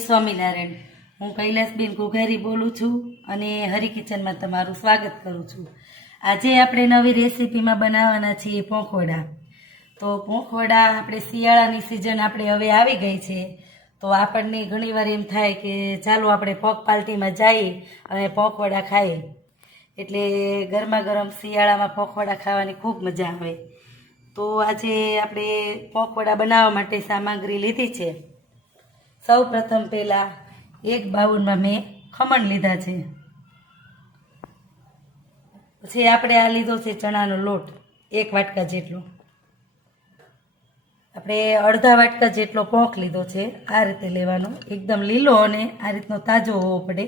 સ્વામિનારાયણ। હું કૈલાસબેન ઘોઘારી બોલું છું અને હરી કિચનમાં તમારું સ્વાગત કરું છું। આજે આપણે નવી રેસીપીમાં બનાવવાના છીએ પોંખવડા। તો પોંખવડા આપણે શિયાળાની સિઝન આપણે હવે આવી ગઈ છે, તો આપણને ઘણીવાર એમ થાય કે ચાલો આપણે પોંખ પાર્ટીમાં જઈએ અને પોંખવડા ખાઈએ, એટલે ગરમા ગરમ શિયાળામાં પોંખવડા ખાવાની ખૂબ મજા આવે। તો આજે આપણે પોંખવડા બનાવવા માટે સામગ્રી લીધી છે। સૌ પ્રથમ પહેલાં એક બાઉલમાં મેં ખમણ લીધા છે, પછી આપણે આ લીધો છે ચણાનો લોટ 1 વાટકા જેટલો, આપણે અડધા વાટકા જેટલો પોંખ લીધો છે। આ રીતે લેવાનો, એકદમ લીલો અને આ રીતનો તાજો હોવો પડે।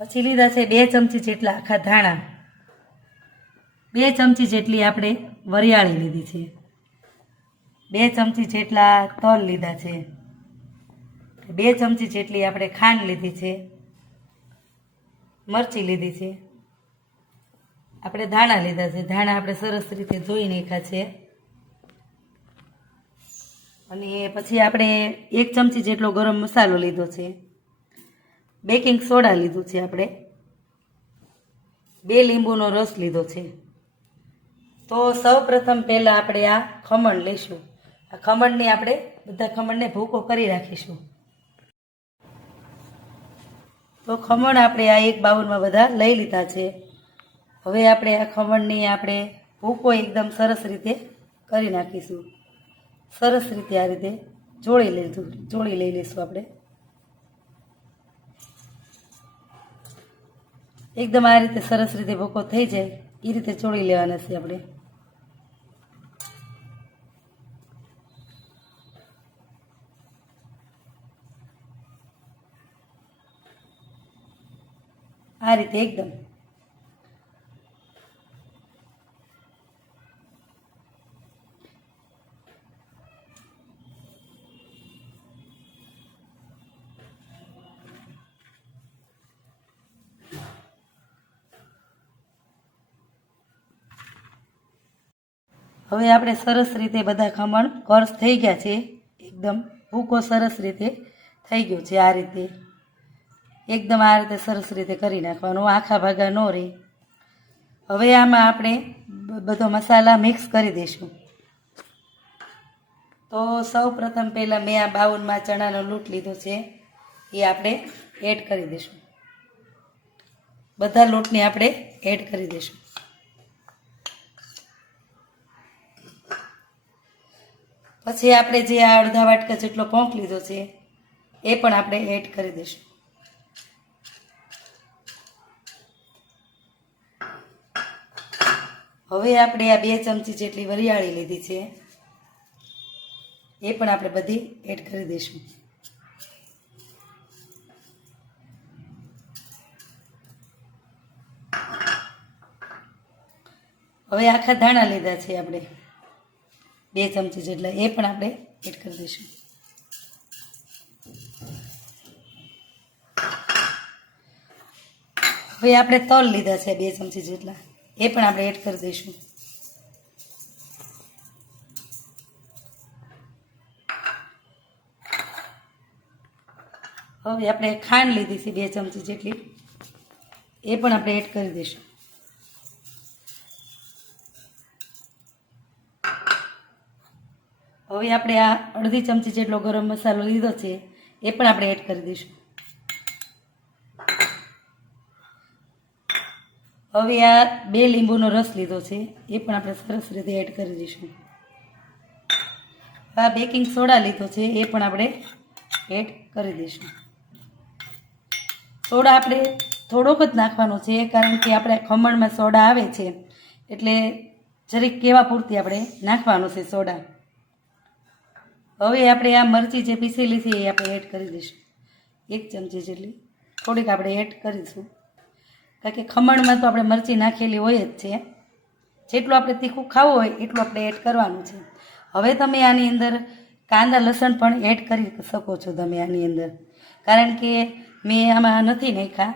પછી લીધા છે 2 ચમચી જેટલા આખા ધાણા, 2 ચમચી જેટલી આપણે વરિયાળી લીધી છે, 2 ચમચી જેટલા તલ લીધા છે, 2 ચમચી જેટલી આપણે ખાંડ લીધી છે, મરચી લીધી છે, આપણે ધાણા લીધા છે, ધાણા આપણે સરસ રીતે ધોઈ નાખ્યા છે, અને પછી આપણે 1 ચમચી જેટલો ગરમ મસાલો લીધો છે, બેકિંગ સોડા લીધું છે, આપણે 2 લીંબુનો રસ લીધો છે। તો સૌ પ્રથમ પહેલાં આપણે આ ખમણ લઈશું। આ ખમણને આપણે બધા ખમણને ભૂકો કરી રાખીશું। તો ખમણ આપણે આ એક બાઉલમાં બધા લઈ લીધા છે। હવે આપણે આ ખમણની આપણે ભૂકો એકદમ સરસ રીતે કરી નાખીશું। સરસ રીતે આ રીતે જોડી લઈ લઈશું આપણે, એકદમ આ રીતે સરસ રીતે ભૂકો થઈ જાય એ રીતે જોડી લેવાના છે આપણે। આ રીતે એકદમ હવે આપણે સરસ રીતે બધા ખમણ કર્સ થઈ ગયા છે, એકદમ ભૂકો સરસ રીતે થઈ ગયો છે। આ રીતે એકદમ આ રીતે સરસ રીતે કરી નાખવાનું, આખા ભાગા ન રહે। હવે આમાં આપણે બધો મસાલા મિક્સ કરી દઈશું। તો સૌ પ્રથમ પહેલાં મેં આ બાઉલમાં ચણાનો લોટ લીધો છે, એ આપણે એડ કરી દઈશું। બધા લોટને આપણે એડ કરી દઈશું। પછી આપણે જે આ અડધા વાટકા જેટલો પોંખ લીધો છે એ પણ આપણે એડ કરી દઈશું। હવે આપણે આ 2 ચમચી જેટલી વરિયાળી લીધી છે, એ પણ આપણે બધી એડ કરી દઈશું। હવે આખા ધાણા લીધા છે આપણે 2 ચમચી જેટલા, એ પણ આપણે એડ કરી દઈશું। હવે આપણે તલ લીધા છે 2 ચમચી જેટલા, એ પણ આપણે એડ કરી દઈશું। હવે આપણે ખાંડ લીધી છે 2 ચમચી જેટલી, એ પણ આપણે એડ કરી દઈશું। હવે આપણે આ અડધી ચમચી જેટલો ગરમ મસાલો લીધો છે, એ પણ આપણે એડ કરી દઈશું। હવે આ 2 લીંબુનો રસ લીધો છે, એ પણ આપણે સરસ રીતે એડ કરી દઈશું। આ બેકિંગ સોડા લીધો છે, એ પણ આપણે એડ કરી દઈશું। સોડા આપણે થોડોક જ નાખવાનો છે, કારણ કે આપણે ખમણમાં સોડા આવે છે, એટલે જરીક કેવા પૂરતી આપણે નાખવાનો છે સોડા। હવે આપણે આ મરચી જે પીસેલી છે એ આપણે એડ કરી દઈશું, 1 ચમચી જેટલી થોડીક આપણે એડ કરીશું, કારણ કે ખમણમાં તો આપણે મરચી નાખેલી હોય જ છે। જેટલું આપણે તીખું ખાવું હોય એટલું આપણે એડ કરવાનું છે। હવે તમે આની અંદર કાંદા લસણ પણ એડ કરી શકો છો તમે આની અંદર, કારણ કે મેં આમાં નથી નાખ્યા,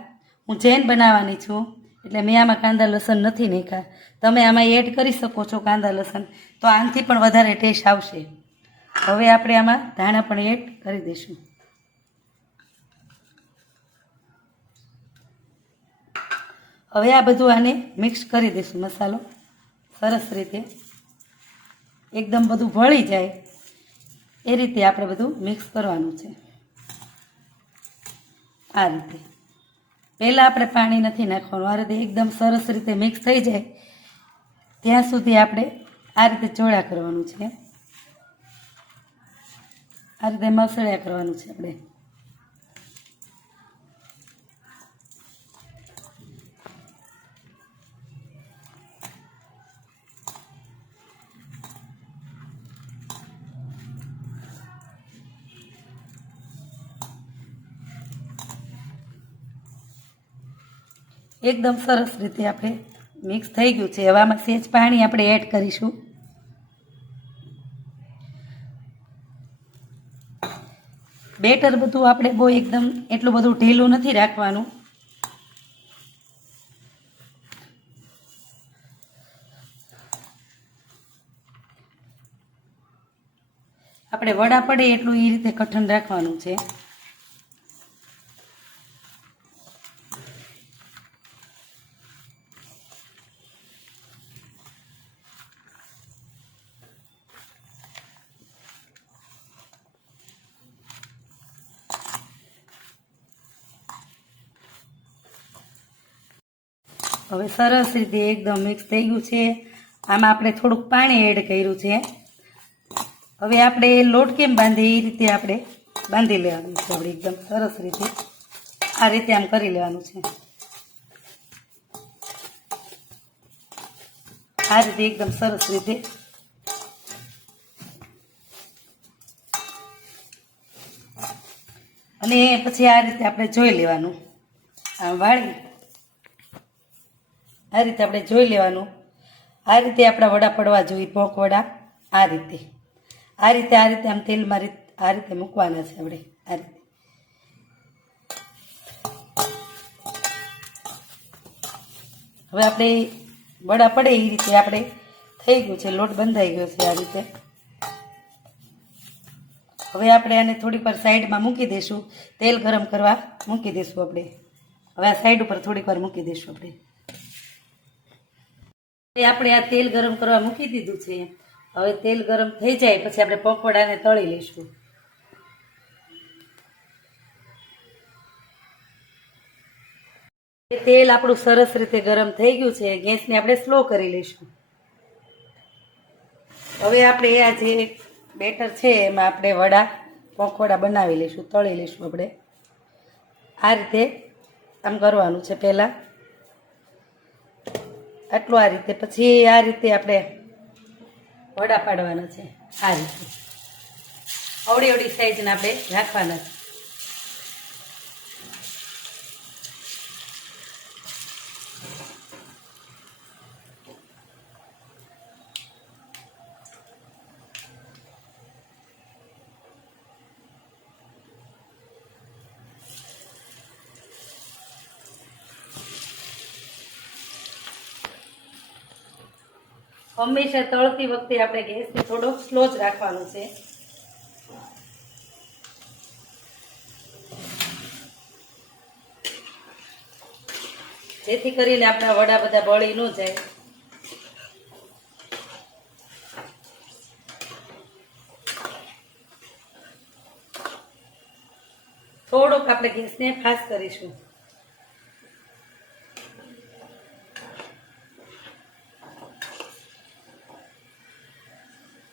હું જૈન બનાવવાની છું એટલે મેં આમાં કાંદા લસણ નથી નાખ્યા। તમે આમાં એડ કરી શકો છો કાંદા લસણ, તો આનાથી પણ વધારે ટેસ્ટ આવશે। હવે આપણે આમાં ધાણા પણ એડ કરી દઈશું. હવે આ બધું આને મિક્સ કરી દઈશું. મસાલો સરસ રીતે એકદમ બધું ભળી જાય એ રીતે આપણે બધું મિક્સ કરવાનું છે. આ રીતે પહેલાં આપણે પાણી નથી નાખવાનું. આ રીતે એકદમ સરસ રીતે મિક્સ થઈ જાય ત્યાં સુધી આપણે આ રીતે ચોળા કરવાનું છે. આ રીતે મસળ્યા કરવાનું છે આપણે. એકદમ સરસ રીતે આપણે મિક્સ થઈ ગયું છે. હવે આમાં સહેજ પાણી આપણે એડ કરીશું. બેટર બધું આપણે બહુ એકદમ એટલું બધું ઢીલું નથી રાખવાનું. આપણે વડા પડે એટલું એ રીતે કઠણ રાખવાનું છે. હવે સરસ રીતે એકદમ મિક્સ થઈ ગયું છે. આમાં આપણે થોડુંક પાણી એડ કર્યું છે. હવે આપણે લોટ કેમ બાંધીએ એ રીતે આપણે બાંધી લેવાનું છે. આપણે એકદમ સરસ રીતે આ રીતે આમ કરી લેવાનું છે. આ રીતે એકદમ સરસ રીતે અને પછી આ રીતે આપણે જોઈ લેવાનું. આમ વાળી આ રીતે આપણે જોઈ લેવાનું. આ રીતે આપણા વડા પડવા જોઈએ. પોંક વડા આ રીતે આમ તેલમાં આ રીતે મૂકવાના છે આપણે. આ રીતે હવે આપણે વડા પડે એ રીતે આપણે થઈ ગયું છે. લોટ બંધાઈ ગયો છે આ રીતે. હવે આપણે આને થોડીક વાર સાઈડમાં મૂકી દઈશું. તેલ ગરમ કરવા મૂકી દઈશું આપણે. હવે આ સાઈડ ઉપર થોડીક વાર મૂકી દઈશું આપણે. આપણે આ તેલ ગરમ કરવા મૂકી દીધું છે. હવે તેલ ગરમ થઈ જાય પછી આપણે પકોડાને તળી લઈશું. તેલ આપણું સરસ રીતે ગરમ થઈ ગયું છે. ગેસને આપણે સ્લો કરી લઈશું. હવે આપણે આ જે બેટર છે એમાં આપણે પકોડા બનાવી લઈશું, તળી લઈશું. આપણે આ રીતે આમ કરવાનું છે. પહેલાં આટલું આ રીતે, પછી આ રીતે આપણે વડા પાડવાના છે. આ રીતે અવળી અવળી સાઈઝના આપણે રાખવાના છે. હંમેશા તળતી વખતે આપણે ગેસને થોડો સ્લો જ રાખવાનો છે. જેથી કરીને આપણા વડા બધા બળી ન જાય. થોડોક આપણે ગેસને ફાસ્ટ કરીશું.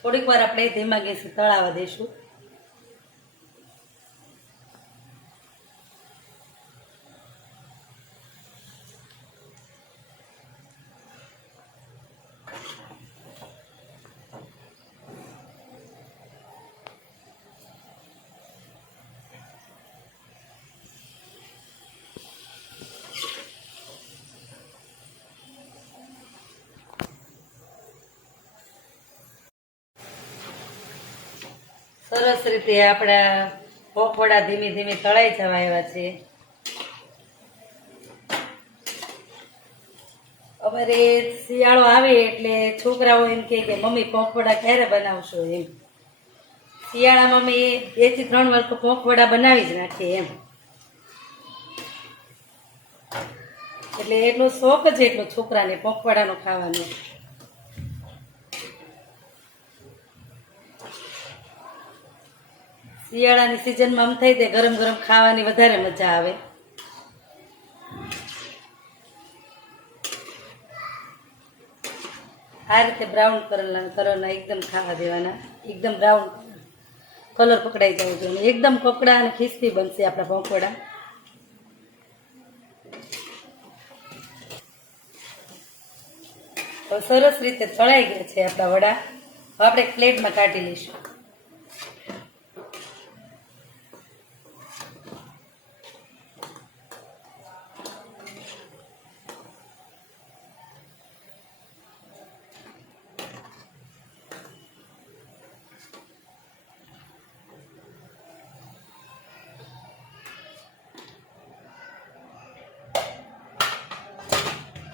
થોડીક વાર આપણે ધીમા ગેસે તળાવવા દઈશું. સરસ રીતે આપણા પકોડા ધીમે ધીમે તળાઈ જવા આવ્યા છે. અમારે શિયાળો આવે એટલે છોકરાઓ એમ કહે કે મમ્મી પકોડા ક્યારે બનાવશો એમ. શિયાળામાં અમે 2 થી 3 વાર તો પોંખવડા બનાવી જ નાખીએ એમ. એટલે એટલો શોખ જ એટલો છોકરાને પોંખવડાનો ખાવાનો. શિયાળાની સિઝનમાં આમ થાય તે ગરમ ગરમ ખાવાની વધારે મજા આવે. આ રીતે બ્રાઉન કલરના એકદમ ખાવા દેવાના, એકદમ બ્રાઉન કલર પકડાઈ જવો જોઈએ. એકદમ કકડા અને ખિસ્તી બનશે આપણા પોંખવડા. તો સરસ રીતે તળાઈ ગયા છે આપણા વડા. હવે આપણે એક પ્લેટમાં કાઢી લઈશું.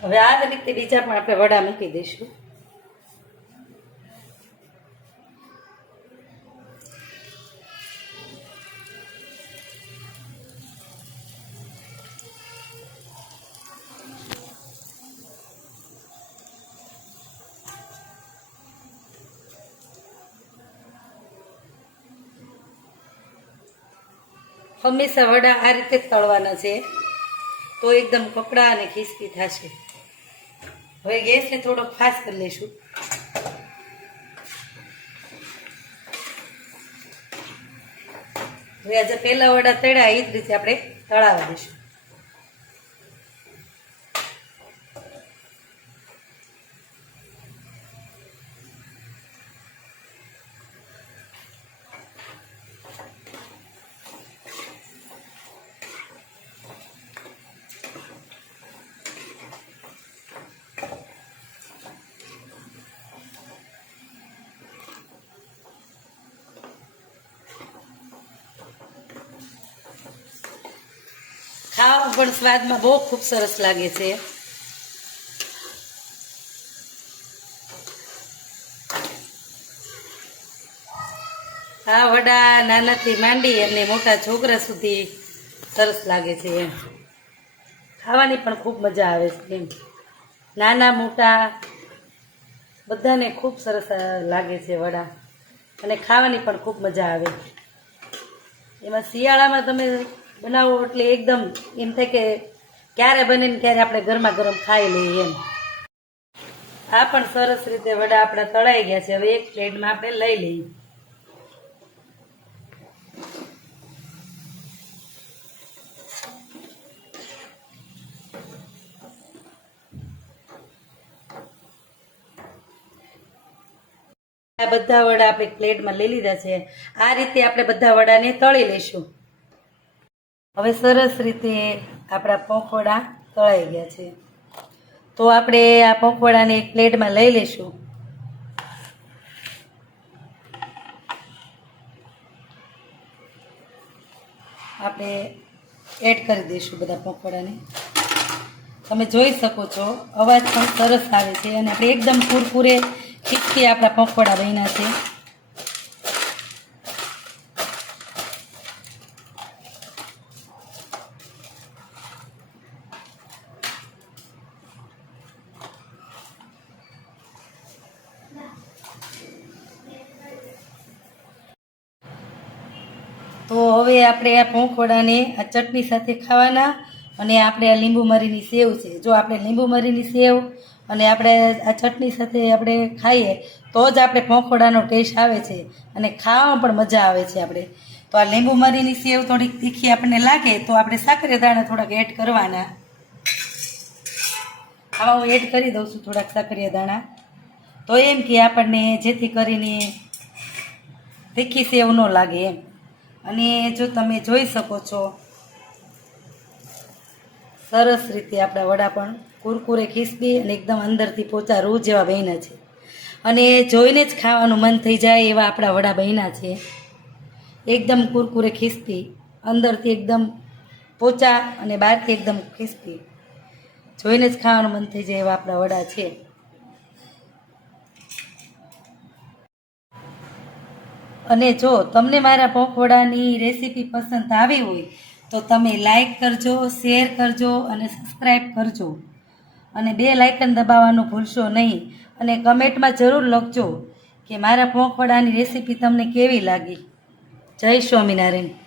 હવે આ રીતે બીજા પણ આપણે વડા મૂકી દઈશું. હંમેશા વડા આ રીતે જ તળવાના છે, તો એકદમ કકડા અને ખિસ્તી થશે. હવે ગેસને થોડોક ફાસ્ટ કરી લઈશું. હવે આજે પહેલા વડા તળ્યા એ જ રીતે આપણે તળાવવા દઈશું. ખાવામાં પણ સ્વાદમાં બહુ ખૂબ સરસ લાગે છે. આ વડા નાનાથી માંડી અને મોટા છોકરા સુધી સરસ લાગે છે એમ. ખાવાની પણ ખૂબ મજા આવે છે એમ. નાના મોટા બધાને ખૂબ સરસ લાગે છે વડા, અને ખાવાની પણ ખૂબ મજા આવે. એમાં શિયાળામાં તમે બનાવો એટલે એકદમ એમ થાય કે ક્યારે બને ને ક્યારે આપણે ગરમા ગરમ ખાઈ લઈએ એમ. આ પણ સરસ રીતે વડા આપણા તળાઈ ગયા છે. હવે એક પ્લેટમાં આપણે લઈ લઈએ. આ બધા વડા આપણે પ્લેટમાં લઈ લીધા છે. આ રીતે આપણે બધા વડાને તળી લઈશું. હવે સરસ રીતે આપણા પોંખવડા તળાઈ ગયા છે, તો આપણે આ પોંખવડાને એક પ્લેટમાં લઈ લઈશું. આપણે એડ કરી દઈશું બધા પોંખવડાને. તમે જોઈ શકો છો અવાજ પણ સરસ આવે છે, અને આપણે એકદમ કુરકુરે ખીચકી આપણા પોંખવડા બન્યા છે. તો હવે આપણે આ પોંખવડાને આ ચટણી સાથે ખાવાના, અને આપણે આ લીંબુ મરીની સેવ છે. જો આપણે લીંબુ મરીની સેવ અને આપણે આ ચટણી સાથે આપણે ખાઈએ તો જ આપણે પોંખવડાનો ટેસ્ટ આવે છે, અને ખાવામાં પણ મજા આવે છે. આપણે તો આ લીંબુ મરીની સેવ થોડીક તીખી આપણને લાગે તો આપણે સાકરિયા દાણા થોડાક એડ કરવાના. આમાં હું એડ કરી દઉં છું થોડાક સાકરિયા દાણા, તો એમ કે આપણને જેથી કરીને તીખી સેવ ન લાગે એમ. અને જો તમે જોઈ શકો છો સરસ રીતે આપણા વડા પણ કુરકુરે ખિસ્પી અને એકદમ અંદરથી પોચા રૂ જેવા બન્યા છે, અને જોઈને જ ખાવાનું મન થઈ જાય એવા આપણા વડા બન્યા છે. એકદમ કુરકુરે ખિસ્પી, અંદરથી એકદમ પોચા અને બહારથી એકદમ ખિસ્પી. જોઈને જ ખાવાનું મન થઈ જાય એવા આપણા વડા છે. અને જો તમને મારા પોંકવડાની રેસીપી પસંદ આવી હોય તો તમે લાઈક કરજો, શેર કરજો અને સબસ્ક્રાઈબ કરજો. અને બેલ આઇકન દબાવવાનું ભૂલશો નહીં. અને કમેન્ટમાં જરૂર લખજો કે મારા પોંકવડાની રેસીપી તમને કેવી લાગી. જય સ્વામિનારાયણ.